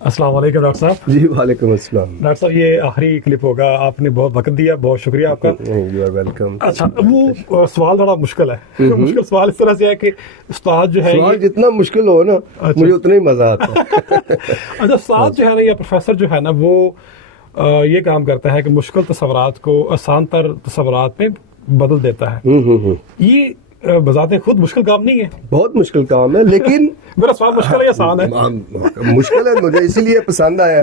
अस्सलाम वालेकुम डॉक्टर साहब। जी वालेकुम अस्सलाम। डॉक्टर साहब ये आखिरी क्लिप होगा, आपने बहुत वक्त दिया, बहुत शुक्रिया आपका। You are welcome. अच्छा, वो सवाल थोड़ा मुश्किल है। मुश्किल सवाल इस तरह से है कि उस्ताद जो है सवाल जितना मुश्किल हो ना, अच्छा। मुझे उतना ही मजा आता है। अच्छा, उस्ताद जो है ना या प्रोफेसर जो है ना वो ये काम करता है कि मुश्किल तस्वरात को आसान तर तस्वरात में बदल देता है। ये बजाते खुद मुश्किल काम नहीं है, बहुत मुश्किल काम है, लेकिन मेरा सवाल मुश्किल है या आसान है? मुश्किल है, मुझे इसीलिए पसंद आया।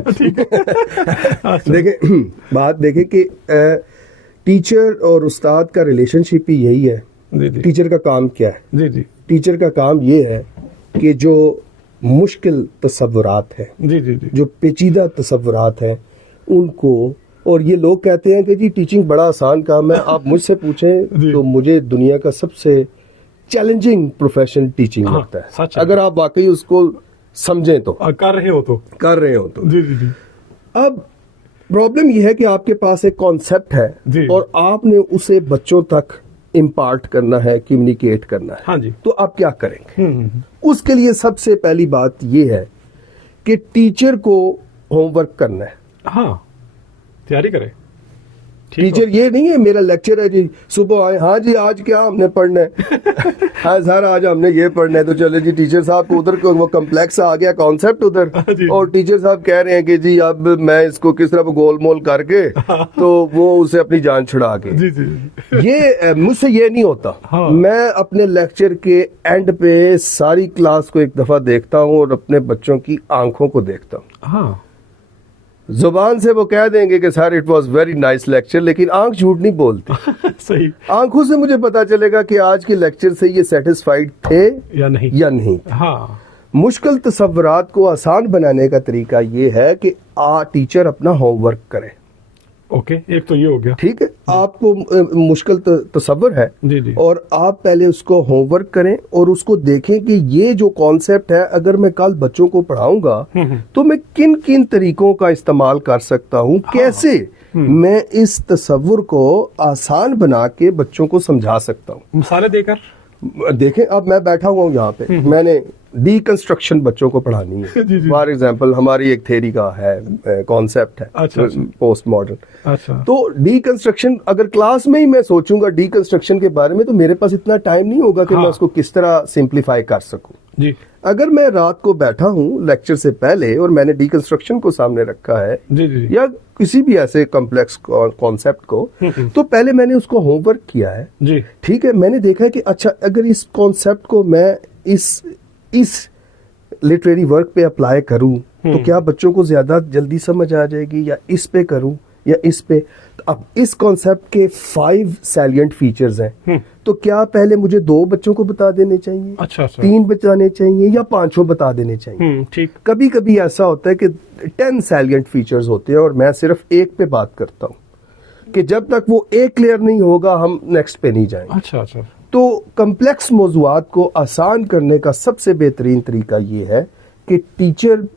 देखें, बात देखें कि टीचर और उस्ताद का रिलेशनशिप ही यही है। जी जी टीचर का काम क्या है? जी जी टीचर का काम ये है कि जो मुश्किल तस्वुरात है, जी जी जी जो पेचीदा तस्वुरात है, उनको, और ये लोग कहते हैं कि जी टीचिंग बड़ा आसान काम है। आप मुझसे पूछें तो मुझे दुनिया का सबसे चैलेंजिंग प्रोफेशन टीचिंग लगता है, सच है। अगर आप वाकई उसको समझें तो, कर रहे हो तो जी जी जी अब प्रॉब्लम ये है कि आपके पास एक कॉन्सेप्ट जी। है और आपने उसे बच्चों तक इम्पार्ट करना है, कम्युनिकेट करना है। हाँ जी। तो आप क्या करेंगे? उसके लिए सबसे पहली बात ये है कि टीचर को होमवर्क करना है। हाँ, तैयारी करें। टीचर ये नहीं है मेरा लेक्चर है जी, सुबह आए, हाँ जी आज क्या हमने पढ़ना है, हाँ सर आज हमने ये पढ़ना है, तो चले जी टीचर साहब को उधर वो कम्प्लेक्स आ गया कॉन्सेप्ट उधर, और टीचर साहब कह रहे हैं कि जी अब मैं इसको किस तरह गोल मोल करके तो वो उसे अपनी जान छुड़ा के। जी जी ये मुझसे ये नहीं होता। हाँ। मैं अपने लेक्चर के एंड पे सारी क्लास को एक दफा देखता हूँ और अपने बच्चों की आंखों को देखता हूँ। हाँ, जुबान से वो कह देंगे कि sir it was very nice lecture, लेकिन आंख झूठ नहीं बोलती। सही। आंखों से मुझे पता चलेगा कि आज के लेक्चर से ये सेटिस्फाइड थे या नहीं। हाँ, मुश्किल तस्वुरात को आसान बनाने का तरीका ये है कि टीचर अपना होमवर्क करे। ओके, एक तो ये हो गया। ठीक है, आपको मुश्किल तस्वर है जी जी और आप पहले उसको होमवर्क करें और उसको देखें कि ये जो कॉन्सेप्ट है अगर मैं कल बच्चों को पढ़ाऊंगा तो मैं किन किन तरीकों का इस्तेमाल कर सकता हूँ, कैसे मैं इस तस्वुर को आसान बना के बच्चों को समझा सकता हूँ। मिसालें देकर देखें, अब मैं बैठा हुआ हूँ यहाँ पे, मैंने डीकंस्ट्रक्शन बच्चों को पढ़ानी है। जी जी। फॉर एग्जांपल हमारी एक थ्योरी का है, कॉन्सेप्ट है, अच्छा। Post modern. अच्छा, तो डीकंस्ट्रक्शन अगर क्लास में ही मैं सोचूंगा डीकंस्ट्रक्शन के बारे में तो मेरे पास इतना टाइम नहीं होगा कि मैं उसको किस तरह सिंप्लीफाई कर सकूं। जी अगर मैं रात को बैठा हूं लेक्चर से पहले और मैंने डीकंस्ट्रक्शन को सामने रखा है जी जी या किसी भी ऐसे कॉम्प्लेक्स कॉन्सेप्ट को, तो पहले मैंने उसको होमवर्क किया है। जी ठीक है, मैंने देखा है कि अच्छा अगर इस कॉन्सेप्ट को मैं इस लिटरेरी वर्क पे अप्लाई करूं तो क्या बच्चों को ज्यादा जल्दी समझ आ जाएगी, या इस पे करूं या इस पे। तो अब इस कॉन्सेप्ट के 5 सैलिएंट फीचर्स हैं, तो क्या पहले मुझे 2 बच्चों को बता देने चाहिए, अच्छा 3 बताने चाहिए या 5 बता देने चाहिए? ठीक। कभी कभी ऐसा होता है कि 10 सैलिएंट फीचर्स होते हैं और मैं सिर्फ एक पे बात करता हूँ कि जब तक वो एक क्लियर नहीं होगा हम नेक्स्ट पे नहीं जाएंगे। अच्छा अच्छा। तो कम्प्लेक्स मौज़ूआत को आसान करने का सबसे बेहतरीन तरीका ये है कि टीचर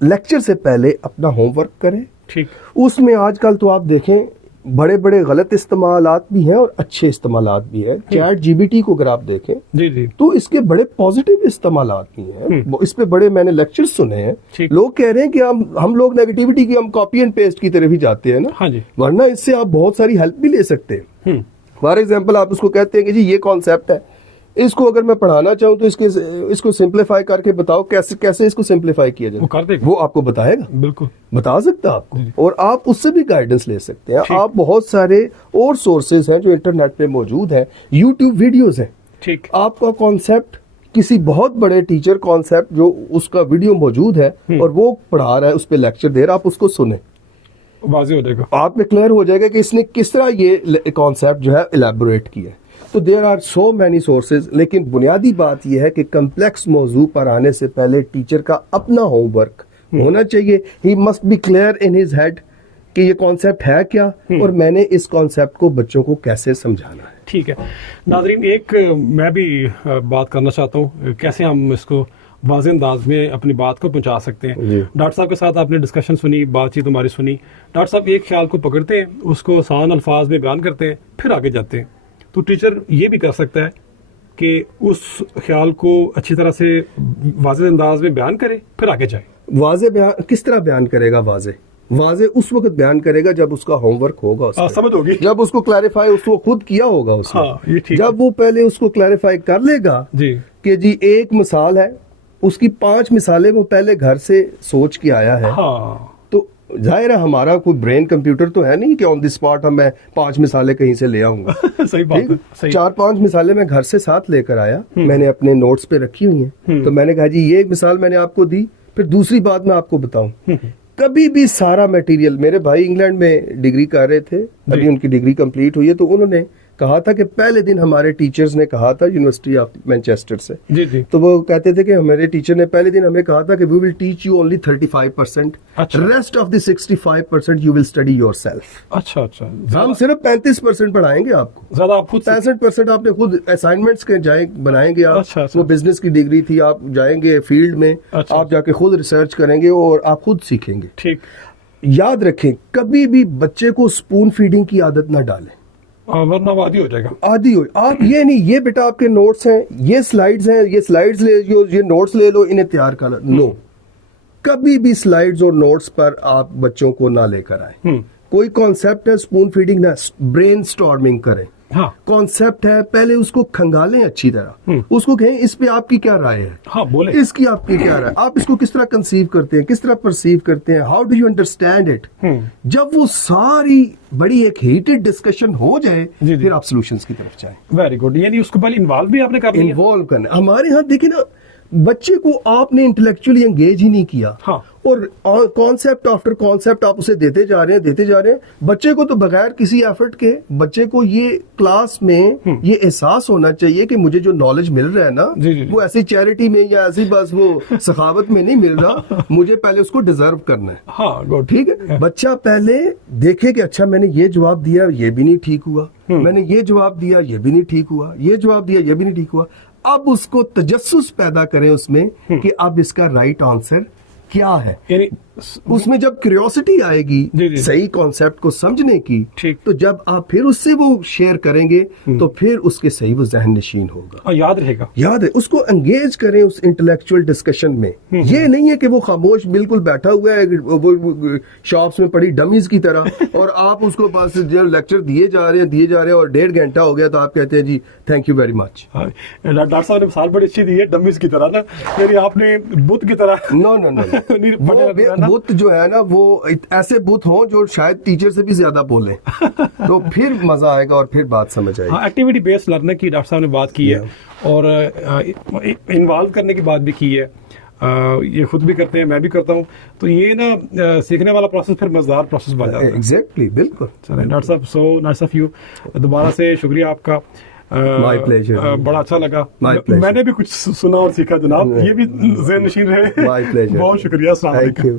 लेक्चर से पहले अपना होमवर्क करे। ठीक। उसमें आजकल तो आप देखें बड़े बड़े गलत इस्तेमालात भी हैं और अच्छे इस्तेमालात भी हैं। चैट जीबीटी को अगर आप देखें जी जी तो इसके बड़े पॉजिटिव इस्तेमालात भी हैं। इस पे बड़े मैंने लेक्चर्स सुने हैं। लोग कह रहे हैं कि हम लोग नेगेटिविटी की हम कॉपी एंड पेस्ट की तरफ ही जाते हैं ना। हाँ जी। वरना इससे आप बहुत सारी हेल्प भी ले सकते हैं। फॉर एग्जाम्पल आप उसको कहते हैं कि जी ये कॉन्सेप्ट है, इसको अगर मैं पढ़ाना चाहूँ तो इसको सिंप्लीफाई करके बताओ कैसे कैसे इसको सिंप्लीफाई किया जाए। वो कर देगा, वो आपको बताएगा, बिल्कुल बता सकता है आपको, और आप उससे भी गाइडेंस ले सकते हैं। आप बहुत सारे और सोर्सेज हैं जो इंटरनेट पे मौजूद हैं, यूट्यूब वीडियोस हैं। ठीक। आपका कॉन्सेप्ट किसी बहुत बड़े टीचर कॉन्सेप्ट जो उसका वीडियो मौजूद है और वो पढ़ा रहा है, उस पर लेक्चर दे रहा है, आप उसको सुने, वाज़ेह हो जाएगा, आप में क्लियर हो जाएगा कि इसने किस तरह ये कॉन्सेप्ट जो है इलेबोरेट किया है। तो there are so many sources, लेकिन बुनियादी बात यह है कि कम्प्लेक्स मौजू पर आने से पहले टीचर का अपना होमवर्क होना चाहिए। He must be clear in his head कि ये कॉन्सेप्ट है क्या और मैंने इस कॉन्सेप्ट को बच्चों को कैसे समझाना है। ठीक है नाज़रीन, एक मैं भी बात करना चाहता हूँ कैसे हम इसको वाज़ेह अंदाज में अपनी बात को पहुंचा सकते हैं। डॉक्टर साहब के साथ आपने डिस्कशन सुनी, बातचीत हमारी सुनी। डॉक्टर साहब एक ख्याल को पकड़ते हैं, उसको आसान अल्फाज में बयान करते हैं, फिर आगे जाते हैं। तो टीचर ये भी कर सकता है कि उस ख्याल को अच्छी तरह से वाज़ेह अंदाज में बयान करे, फिर आगे जाए। واضح بیان کس طرح بیان کرے گا؟ واضح اس وقت بیان کرے گا جب اس کا ہوم ورک ہوگا، اس پہ، سمجھ ہوگی، جب اس کو کلیریفائی اس کو خود کیا ہوگا اس نے، یہ ٹھیک، جب وہ پہلے اس کو کلیریفائی کر لے گا جی کہ جی ایک مثال ہے، اس کی 5 مثالیں وہ پہلے گھر سے سوچ کے آیا ہے، تو ظاہر ہے ہمارا کوئی برین کمپیوٹر تو ہے نہیں کہ آن دی اسپاٹ میں 5 مثالیں کہیں سے لے آؤں گا، صحیح بات ہے، 4-5 مثالیں میں گھر سے ساتھ لے کر آیا، میں نے اپنے نوٹس پہ رکھی ہوئی ہیں، تو میں نے کہا جی یہ ایک مثال میں نے آپ کو دی، پھر دوسری بات میں آپ کو بتاؤں، کبھی بھی سارا میٹیریل، میرے بھائی انگلینڈ میں ڈگری کر رہے تھے، ابھی ان کی ڈگری کمپلیٹ ہوئی ہے، تو انہوں نے کہا تھا کہ پہلے دن ہمارے ٹیچرز نے کہا تھا یونیورسٹی آف مینچسٹر سے، جی جی، تو وہ کہتے تھے کہ ہمارے ٹیچر نے پہلے دن ہمیں کہا تھا کہ we will teach you only 35%، rest of the 65% you will study yourself. اچھا اچھا، ہم صرف 35% پڑھائیں گے آپ کو، زیادہ آپ خود 65% آپ نے خود اسائنمنٹس کے بنائیں گے آپ، اچھا، وہ بزنس کی ڈگری تھی، آپ جائیں گے فیلڈ میں، آپ جا کے خود ریسرچ کریں گے اور آپ خود سیکھیں گے۔ ٹھیک، یاد رکھیں کبھی بھی بچے کو اسپون فیڈنگ کی عادت نہ ڈالیں، ورنہ وہ عادی ہو جائے گا، عادی ہو آپ یہ نہیں یہ بیٹا آپ کے نوٹس ہیں، یہ سلائیڈز ہیں، یہ سلائیڈز لے لو، یہ نوٹس لے لو، انہیں تیار کرنا، نو، کبھی بھی سلائیڈز اور نوٹس پر آپ بچوں کو نہ لے کر آئیں۔ کوئی کانسیپٹ ہے اسپون فیڈنگ نہ، برین سٹارمنگ کریں، ہاں کانسیپٹ ہے پہلے اس کو کھنگالیں اچھی طرح، اس کو کہیں اس پہ آپ کی کیا رائے ہے، ہاں بولے، اس کی آپ کی کیا رائے، آپ اس کو کس طرح کنسیو کرتے ہیں، کس طرح پرسیو کرتے ہیں، how do you understand it. جب وہ ساری بڑی ایک ہیٹڈ ڈسکشن ہو جائے پھر آپ سولوشنز کی طرف جائیں۔ ویری گڈ، یعنی اس کو پہلے انوالو بھی آپ نے کر لیا، انوالو کرنا، ہمارے ہاں دیکھیں نا بچے کو آپ نے انٹلیکچولی انگیج ہی نہیں کیا، ہاں، اور کانسیپٹ آفٹر کانسیپٹ آپ اسے دیتے جا رہے ہیں، بچے کو تو بغیر کسی ایفرٹ کے بچے کو یہ کلاس میں یہ احساس ہونا چاہیے کہ مجھے جو نالج مل رہا ہے نا وہ ایسی چیریٹی میں یا ایسی بس وہ سخاوت میں نہیں مل رہا، مجھے پہلے اس کو ڈیزرو کرنا ہے، ہاں گڈ، ٹھیک ہے۔ بچہ پہلے دیکھے کہ اچھا میں نے یہ جواب دیا یہ بھی نہیں ٹھیک ہوا، میں نے یہ جواب دیا یہ بھی نہیں ٹھیک ہوا، یہ جواب دیا یہ بھی نہیں ٹھیک ہوا، اب اس کو تجسس پیدا کریں اس میں کہ اب اس کا رائٹ آنسر کیا ہے، یعنی اس میں جب کیوریوسٹی آئے گی صحیح کانسیپٹ کو سمجھنے کی، تو جب آپ پھر اس سے وہ شیئر کریں گے تو پھر اس کے صحیح وہ ذہن نشین ہوگا، یاد رہے گا، یاد ہے، اس کو انگیج کریں اس انٹلیکچوئل ڈسکشن میں، یہ نہیں ہے کہ وہ خاموش بالکل بیٹھا ہوا ہے شاپس میں پڑی ڈمیز کی طرح اور آپ اس کو بس لیکچر دیے جا رہے ہیں اور 1.5 گھنٹہ ہو گیا تو آپ کہتے ہیں جی thank you very much. Doctor صاحب نے مثال بڑی اچھی دی ہے، ڈمیز کی طرح نا، یعنی آپ نے بت کی طرح، نو بت جو ہے نا وہ ایسے بت ہوں جو شاید ٹیچر سے بھی زیادہ بولیں تو پھر مزہ آئے گا اور پھر بات سمجھ آئے گی۔ ایکٹیویٹی بیسڈ لرننگ کی ڈاکٹر صاحب نے بات کی ہے اور انوالو کرنے کی بات بھی کی ہے، یہ خود بھی کرتے ہیں، میں بھی کرتا ہوں، تو یہ نا سیکھنے والا پروسیس پھر مزیدار پروسیس بن جاتا ہے۔ ایگزیکٹلی، بالکل۔ چلیں ڈاکٹر صاحب، سو نائس آف یو، دوبارہ سے شکریہ آپ کا، مائی پلیجر، بڑا اچھا لگا، میں نے بھی کچھ سنا اور سیکھا جناب، یہ بھی ذہن نشین رہے، بہت شکریہ، السلام علیکم۔